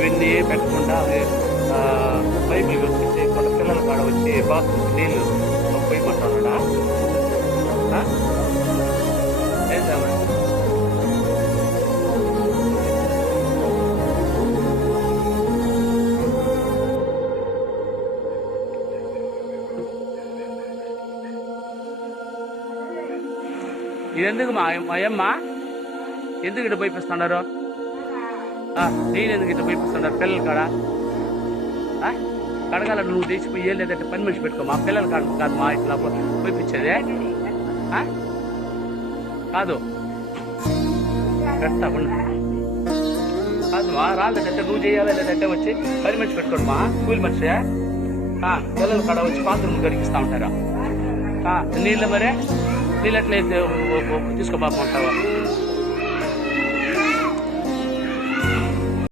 ఇవన్నీ పెట్టకుండా పైపులు వచ్చేసి పిల్లల కాడ వచ్చి బాత్రూమ్ నీళ్ళు పోయమంటున్నాడా? ఏం చేయాలి? ఇది ఎందుకు మా అయ్యమ్మ ఎందుకు ఇటు పైపిస్తున్నారు? నేను ఎందుకు ఇటు పైపిస్తున్నారు పిల్లల కాడ? కడగాల నువ్వు తీసిపోయి లేదంటే పని మనిషి పెట్టుకో. మా పిల్లల కాడ కాదు మా ఇట్లా పైపించేదే కాదు. పెట్టకుండా కాదు మా రాలేదంటే నువ్వు చేయాలి, లేదంటే వచ్చి పని మనిషి పెట్టుకోండి మా కూలి మనిషి. పిల్లల కాడ వచ్చి బాత్రూమ్ గడిగిస్తూ ఉంటారా? నీళ్ళు మరే నీళ్ళు ఎట్లయితే తీసుకోబాకుంటావా?